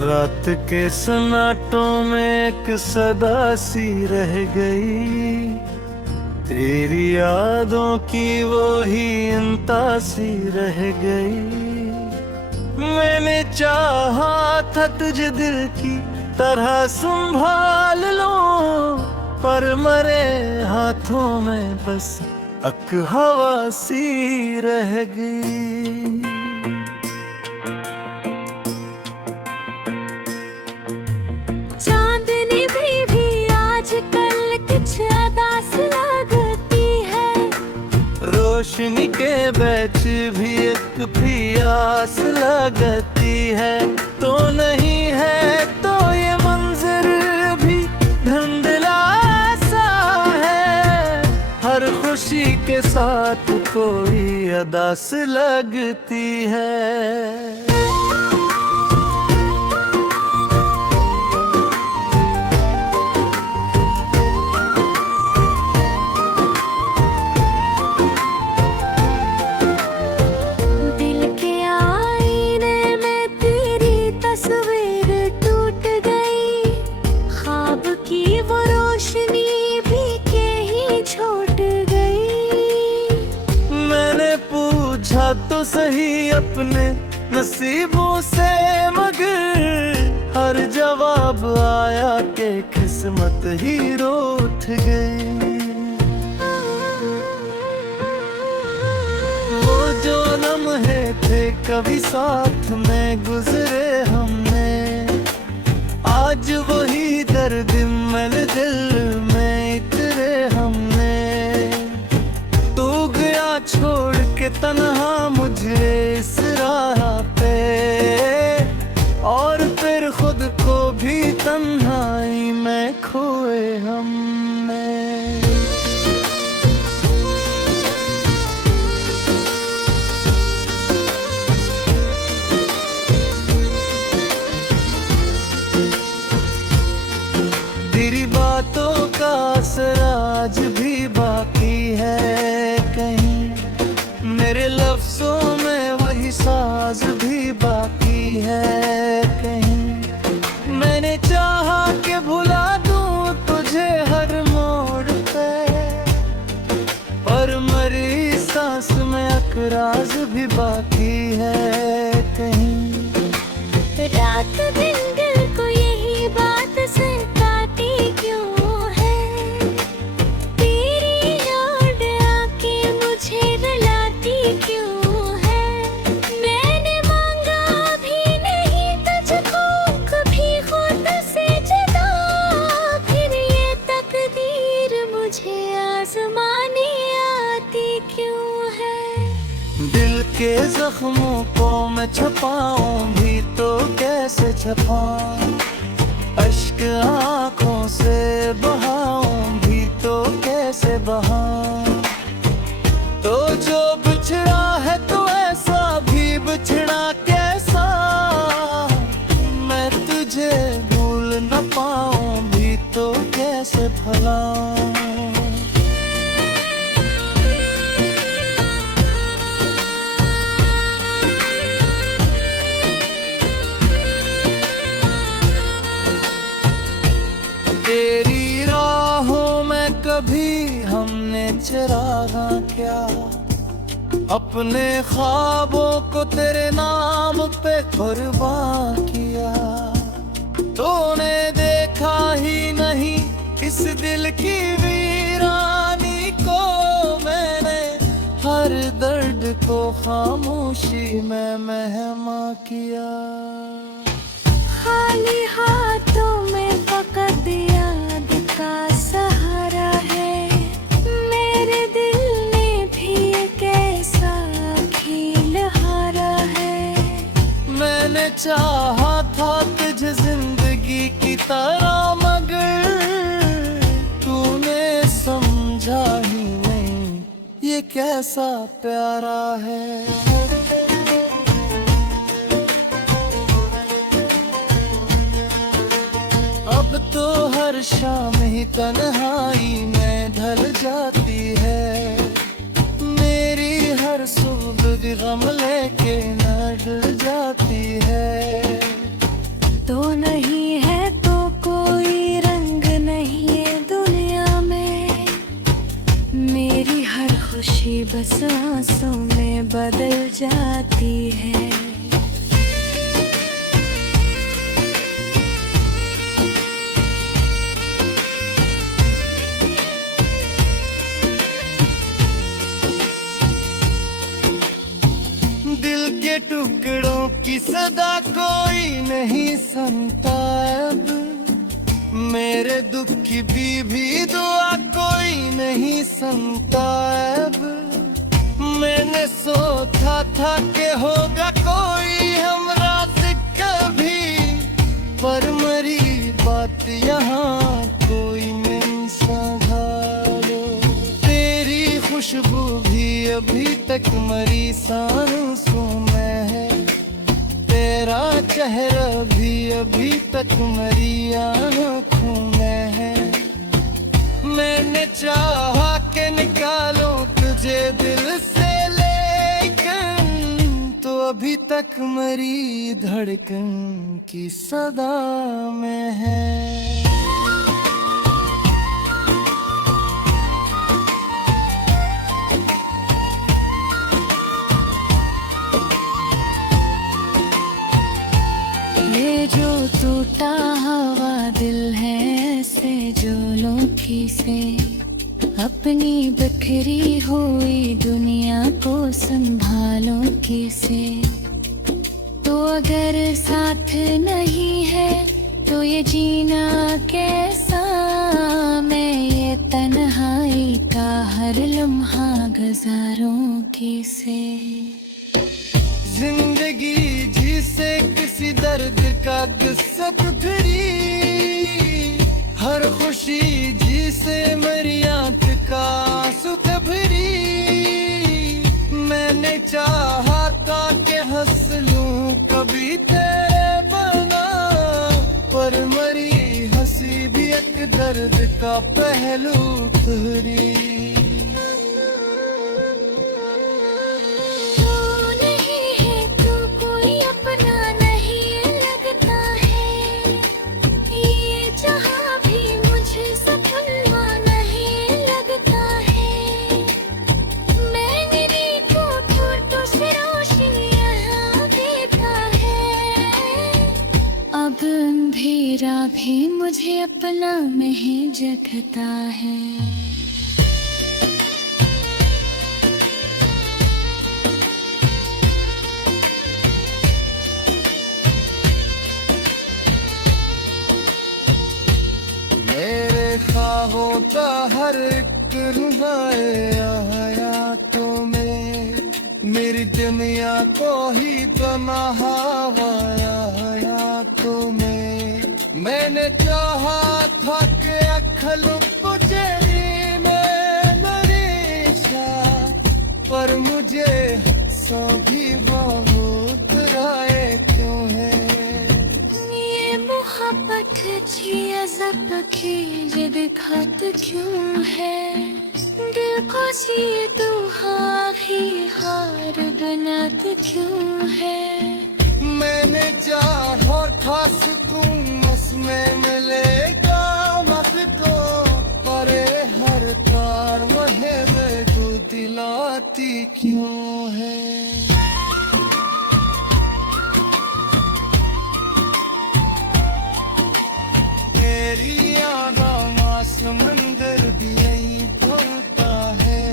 रात के सन्नाटों में एक सदा सी रह गई, तेरी यादों की वो ही इंता सी रह गई। मैंने चाहा था तुझे दिल की तरह संभाल लूं, पर मरे हाथों में बस अक हवा सी रह गई। चांदनी भी आजकल कुछ अदास लगती है, रोशनी के बैच भी एक प्यास लगती है। तो नहीं है तो ये मंजर भी धुंधला सा है, हर खुशी के साथ कोई अदास लगती है। तो सही अपने नसीबों से, मगर हर जवाब आया कि किस्मत ही रूठ गई। वो जो लम्हे थे कभी साथ में गुजरे हमने, आज वही दर्द मेरे दिल में इतरे हमने। तू गया छोड़ के तन्हा मुझे इस राह पे, और फिर खुद को भी तन्हाई में खोए हमने। तेरी बातों का असर आज भी बाकी है कहीं, मेरे लफ्जों में वही साज भी बाकी है कहीं। मैंने चाहा कि भुला दूं तुझे हर मोड़ पे, पर मरी सांस में अकराज भी बाकी है कहीं। रात दिन दिल को यही बात सताती क्यों है, तेरी याद आके मुझे रुलाती क्यों है। मैंने मांगा भी नहीं तुझको कभी खुद से जुदा, फिर ये तकदीर मुझे आजमाने आती क्यों है। दिल के जख्मों को मैं छुपाऊं भी तो कैसे छुपाऊं, अश्क आंखों से बहाऊं भी तो कैसे बहाऊं। तो जो बिछड़ा है तो ऐसा भी बिछड़ा कैसा, मैं तुझे भूल न पाऊं भी तो कैसे भुलाऊं। तेरी राहों में कभी हमने चरागा क्या, अपने ख्वाबों को तेरे नाम पे कुर्बान किया। तूने देखा ही नहीं इस दिल की वीरानी को, मैंने हर दर्द को खामोशी में महमा किया। खाली हाथों में फकत याद का सहारा है, मेरे दिल ने भी एक ऐसा खेल हारा है। मैंने चाहा था तुझे जिंदगी की तरह, मगर तूने समझा ही नहीं ये कैसा प्यारा है। अब तो हर शाम ही तन्हाई में ढल जाती है, मेरी हर सुबह गम लेके न डर जाती है। तो खुशी बस आंसू में बदल जाती है। दिल के टुकड़ों की सदा कोई नहीं सुनता अब, मेरे दुख की भी दुआ कोई नहीं सुनता अब। मैंने सोचा था कि होगा कोई हमरा से कभी, पर मरी बात यहाँ कोई नहीं संभालो। तेरी खुशबू भी अभी तक मरी सांसों में है, तेरा चेहरा भी अभी तक मरी आँखों में है। मैंने चाहा कि निकालो तुझे दिल से, लेकिन तो अभी तक मरी धड़कन की सदा में है। ये जो टूटा हुआ दिल है ऐसे जोलों की से, अपनी बिखरी हुई दुनिया को संभालो किसे। तो अगर साथ नहीं है तो ये जीना कैसा, मैं ये तन्हाई का हर लम्हा गुजारूं किसे। जिंदगी जिसे किसी दर्द का किस्सत भरी, हर खुशी जिसे मेरी आंख का सुख भरी। मैंने चाहा था कि हंस लूं कभी तेरे बना, पर मरी हंसी भी एक दर्द का पहलू तुहरी। अंधेरा भी मुझे अपना में ही जगता है। मेरे ख्वाबों का हर एक रुबाए हयातों में, मेरी दुनिया को ही तो नहावाया हयातों में। मैंने चाहा था कि अखल पुचेरी में मरीशा, पर मुझे सभी बहुत राय क्यों है। ये मोहब्बत जी अज़ब की जिद खात क्यों है, दिल को जी दुहा ही हार बनात क्यों है। मैंने चाहा था सुकून उसमें मिलेगा मत को, पर हर तार वह को दिलाती क्यों है। तेरी यादों समंदर भी यही धोता है,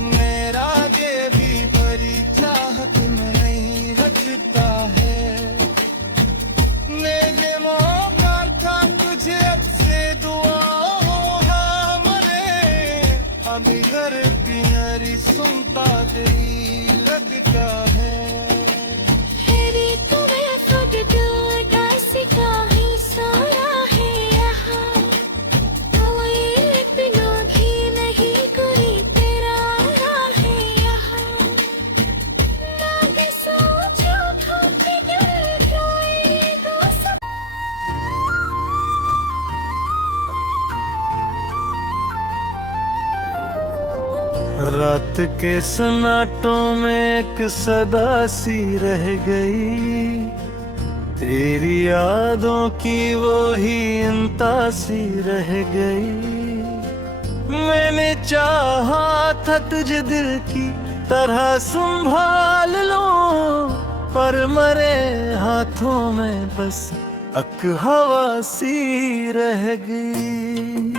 मेरा ये भी बड़ी चाहत में नहीं रखता है। मेरे मौका था तुझे अब से दुआ हो हमने, अभी घर प्यारी सुनता गई लगता है। रात के सन्नाटों में एक सदा सी रह गई, तेरी यादों की वो ही इंता सी रह गई। मैंने चाहा था तुझे दिल की तरह संभाल लूं, पर मरे हाथों में बस अक हवा सी रह गई।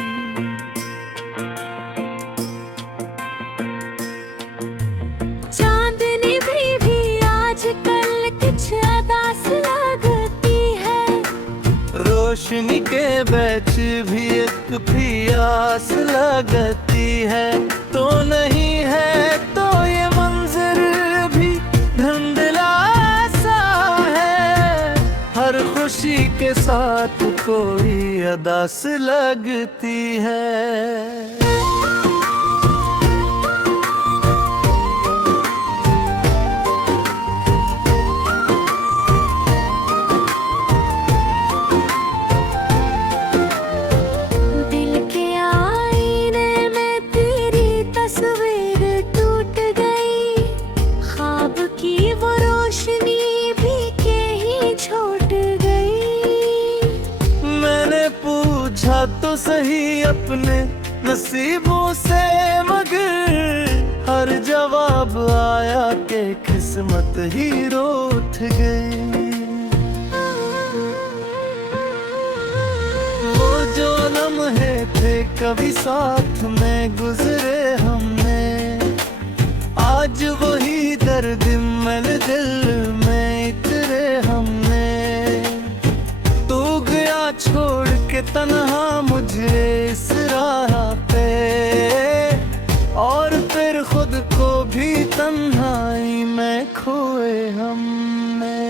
चांदनी भी आजकल कुछ अदास लगती है, रोशनी के बैच भी एक प्यास लगती है। तो नहीं है तो ये मंजर भी धुंधला सा है, हर खुशी के साथ कोई अदास लगती है। दिल के आईने में तेरी तस्वीर टूट गई, ख्वाब की वो रोशनी भी के ही छूट गई। मैंने पूछा तो सही अपने नसीबों से, मगर हर जवाब आया कि किस्मत ही रूठ गई। वो जो लम्हे थे कभी साथ में गुजरे हमने, आज वही दर्द मल दिल में इतरे हमने। तू गया छोड़ के तन्हा मुझे इस राह पे, और फिर खुद को भी तन्हाई में खोए हमने।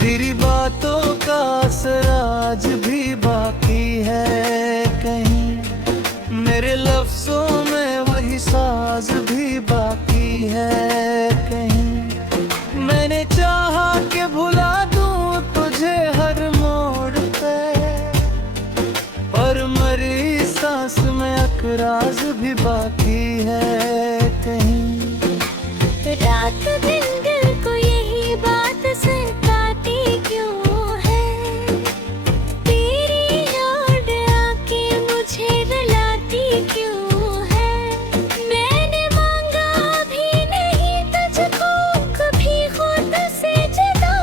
तेरी बातों का असर आज भी बाकी है कहीं, मेरे लफ्जों में वही साज भी बाकी है कहीं। मैंने चाहा कि भुला दूं तुझे हर मोड़ पे, पर मरी सांस में अकराज भी बाकी है कहीं। रात दिन दिल को यही बात सताती क्यों है, तेरी याद आके मुझे रुलाती क्यों है। मैंने मांगा भी नहीं तुझको कभी खुद से जुदा,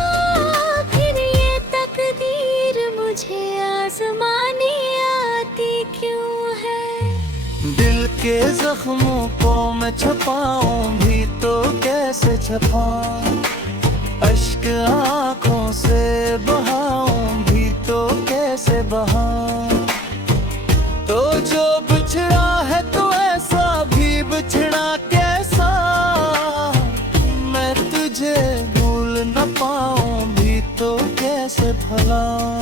फिर ये तकदीर मुझे आजमाने आती क्यों है। दिल के जख्मों को मैं छुपाऊं भी तो कैसे छुपाऊं, अश्क आंखों से बहाऊं भी तो कैसे बहाऊं। तो जो बिछड़ा है तो ऐसा भी बिछड़ा कैसा, मैं तुझे भूल न पाऊं भी तो कैसे भुलाऊं।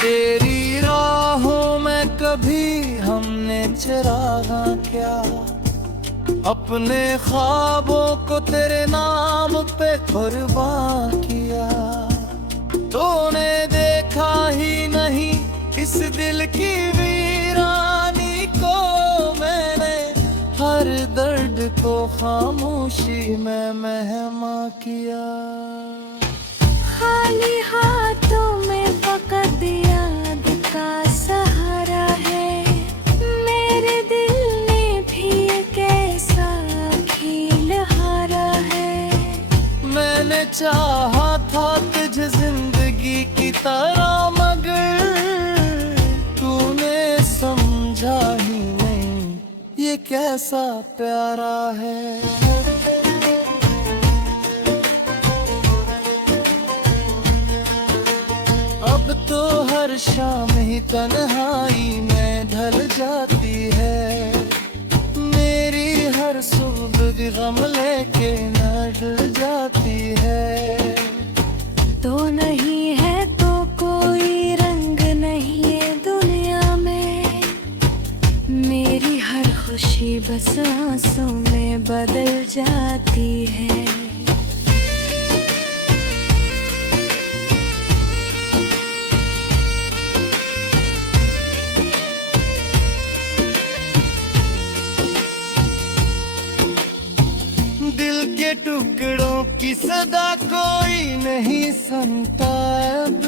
तेरी राहों में कभी हमने चरागा क्या, अपने ख्वाबों को तेरे नाम पे कुर्बान किया। तूने देखा ही नहीं इस दिल की वीरानी को, मैंने हर दर्द को खामोशी में महमा किया। खाली हाथों में फकत याद का सहारा है, मेरे दिल ने भी एक ऐसा खेल हारा है। मैंने चाहा था तुझे जिंदगी की तरह, मगर तूने समझा ही नहीं ये कैसा प्यारा है। अब तो हर शाम ही तन्हाई में ढल जाती है, मेरी हर सुबह गम लेके न ढल जाती है। तो नहीं है तो कोई रंग नहीं है दुनिया में, मेरी हर खुशी बस आंसू में बदल जाती है। सुनता अब,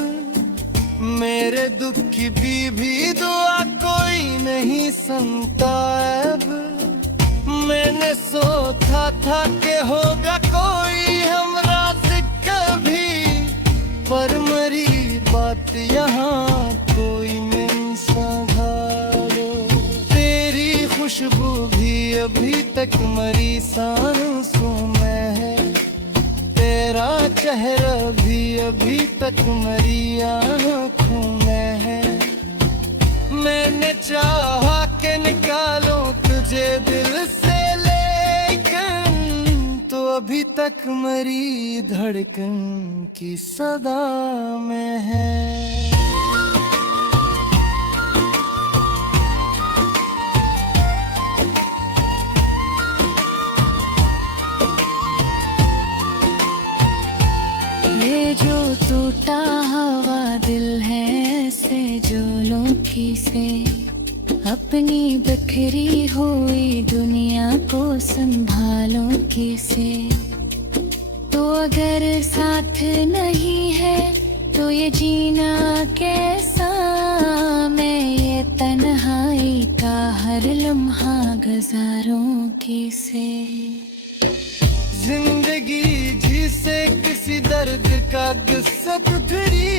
मेरे दुख की भी दुआ कोई नहीं सुनता अब। मैंने सोचा था कि होगा कोई हमरा से कभी, पर मरी बात यहाँ कोई नहीं संभालो। तेरी खुशबू भी अभी तक मरी सांसों में है, तेरा चेहरा भी अभी तक मरी आँखों में है। मैंने चाहा कि निकालो तुझे दिल से, लेकिन तो अभी तक मरी धड़कन की सदा में है। ये जो टूटा हुआ दिल है ऐसे जोलों की से, अपनी बिखरी हुई दुनिया को संभालो किसे। तो अगर साथ नहीं है तो ये जीना कैसा, मैं ये तन्हाई का हर लम्हा गुजारूं किसे। जिंदगी जिसे किसी दर्द का किस्सत फिरी,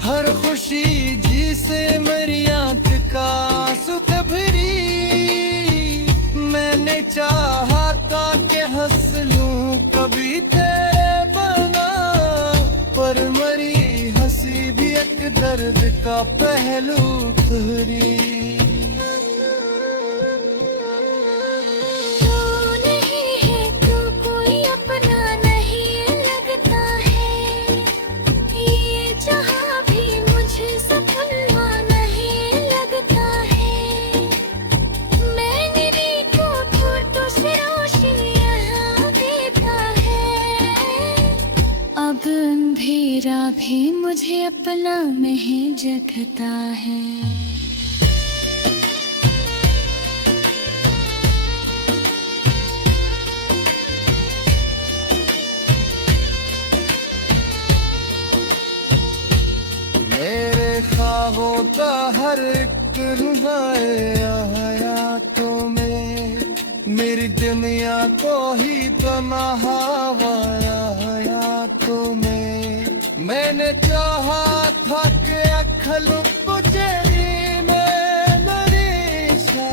हर खुशी जिसे मेरी आंख का आंसू भरी। मैंने चाहा था कि हंस लूं कभी तेरे बना, पर मरी हंसी भी एक दर्द का पहलू धरी। अंधेरा भी मुझे अपना में ही जगता है। मेरे ख्वाबों का हर एक रुबाए हयातों में, मेरी दुनिया को ही तन्हावाया हयातों में। मैंने चाहा था कि अखलू तेरी में नरीशा,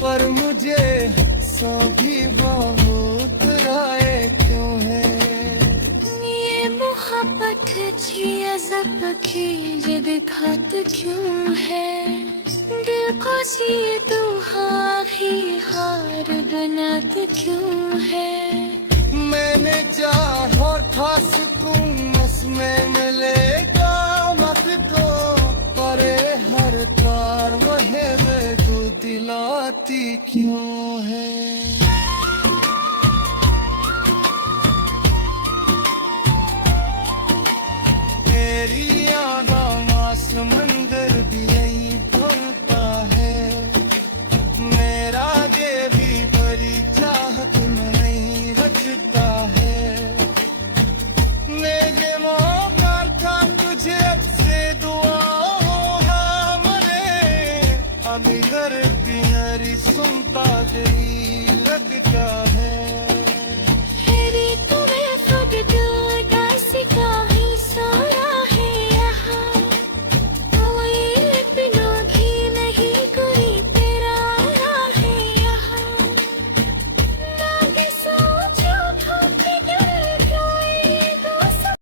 पर मुझे सभी बहुत राय क्यों है। ये मोहब्बत जी अजब की जिद खात क्यों है, दिल को जी तू ही हार बनात क्यों है। मैंने चाहा था सुकून उसमें मिलेगा मत को, पर हर तार वह को दिलाती क्यों है। तेरी यादों समंदर भी यही भरता है, मेरा ये भी बड़ी चाहत में नहीं रखता है। मेरे मौका था तुझे अब से दुआ हो हमरे, अभी घर की हरी सुनता गई लगता है।